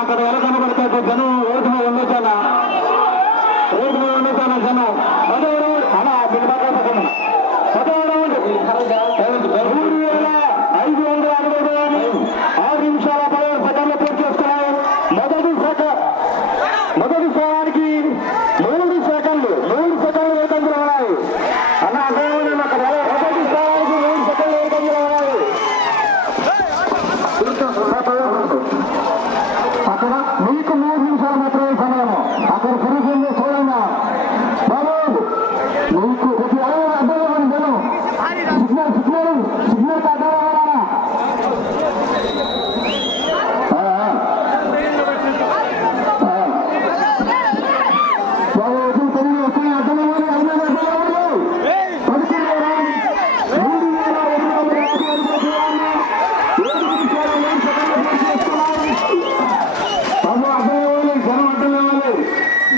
అక్కడ ఎలా కనబడతాయి జనం రోడ్డు మీద ఉండొచ్చానా రోడ్డు మీద ఉండొచ్చానా జనం అదే అలా బిడ్డ 3,560 6 నిమిషాల 16 సెకండ్లు పూర్తి చేస్తున్నాయి. మొదటి స్థానానికి 3 సెకండ్లు వేగంగా ఉన్నాయి అన్న. అక్కడ మొదటి స్థానానికి 3 సెకండ్లు వేగంగా ఉన్నాయి. అక్కడ మీకు 3 నిమిషాలు మాత్రమే సమయము. అక్కడ పురుషులు చూడండి బాబు మీకు అడ్డం జనం సిగ్నల్ అడ్డం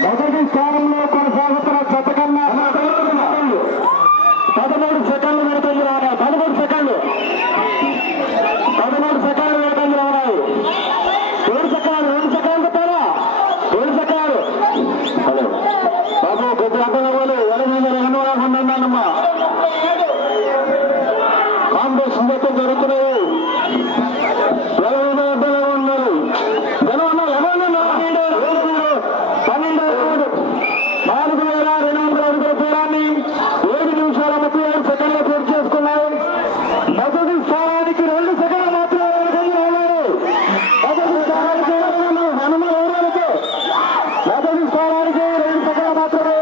మొదటి స్థానంలో కొనసాగుతున్న జత కన్నా 13 సెకండ్లు వేగంగా ఉన్నాయి. 13 సెకండ్లు వేగంగా ఉన్నాయి. 7 సెకండ్లు తేడా 7 సెకండ్లు. హలో బాబు కొద్ది అడ్డం ఇవ్వాలి. ఎనభై ఉన్నానమ్మా. కాంపిటీషన్ అయితే జరుగుతున్నాయి. 20 అడ్డంలో ఉన్నారు జనం ఉన్నారు. ఎవరు 4,200 అడుగుల దూరాన్ని 7 నిమిషాల 35 సెకండ్లు పూర్తి చేసుకున్నాయి. మొదటి స్థానానికి 2 సెకండ్లు మాత్రమే ఉన్నారు. మొదటి స్థానానికి 2 సెకండ్లు మాత్రమే.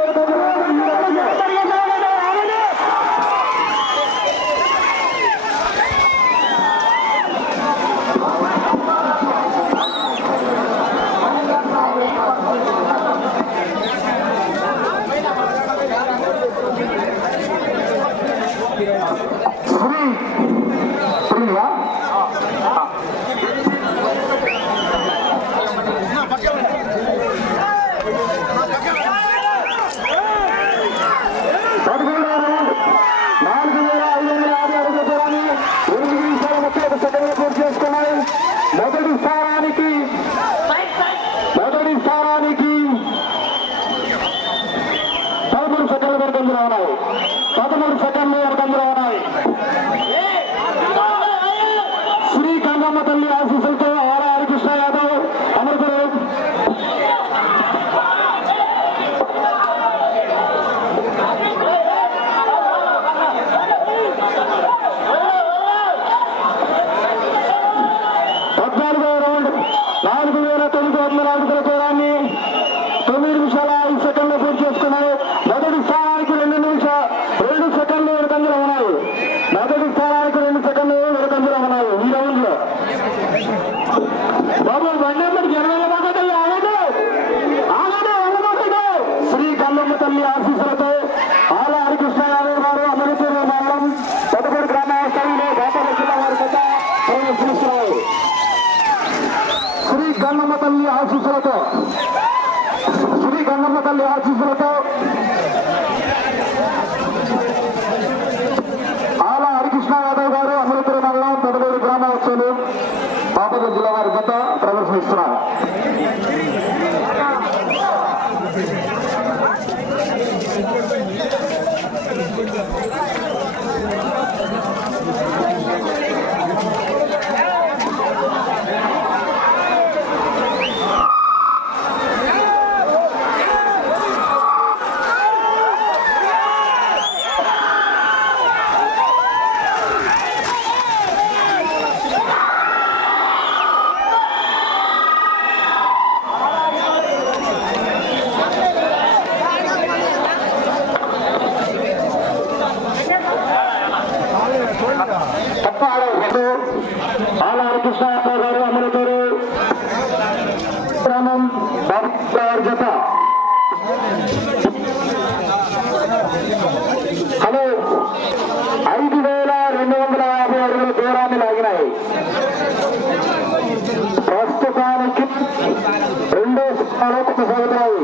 మొదటి స్థానానికి 13 సెకండ్లు వెనకంజలో ఉన్నాయి. 13 సెకండ్లు వెనకంజలో ఉన్నాయి. శ్రీ గంగమ్మ తల్లి ఆశీస్సులతో ఆర్ హరికృష్ణ యాదవ్ అమృతరు రౌండ్ 4,900 అడుగుల దూరాన్ని 9 నిమిషాల 5 సెకండ్లు పూర్తి చేసుకున్నారు. మొదటి స్థానానికి 2 సెకండ్లు వెనకంజలో ఉన్నాయి. మొదటి స్థానానికి 2 సెకండ్లు వెనకంజలో ఉన్నాయి. ఈ రౌండ్ లో బాబు బండి నెంబర్ 80 ఆగండి. శ్రీ గంగమ్మ తల్లి ఆశీస్సులతో ఆల హరికృష్ణ యాదవ్ గారు అమృతూరు మండలం పెద్దపూడి గ్రామవాస్తవ్యంలో బాపట్ల జిల్లా వారి చేత ప్రదర్శిస్తున్నారు. శ్రీ గంగమ్మ తల్లి ఆశీస్సులతో ఆల హరికృష్ణ యాదవ్ గారు అమృతూరు మండలం పెద్దపూడి గ్రామవాస్తవ్యులు బాపట్ల జిల్లా వారి చేత ప్రదర్శిస్తున్నారు. ఆల హరికృష్ణ యాదవ్ గారు అమృతూరు గ్రామం బాబు జత. హలో 5,250 అడుగుల దూరాన్ని లాగినాయి. ప్రస్తుతానికి 2వ స్థానంలో కొనసాగుతున్నాయి.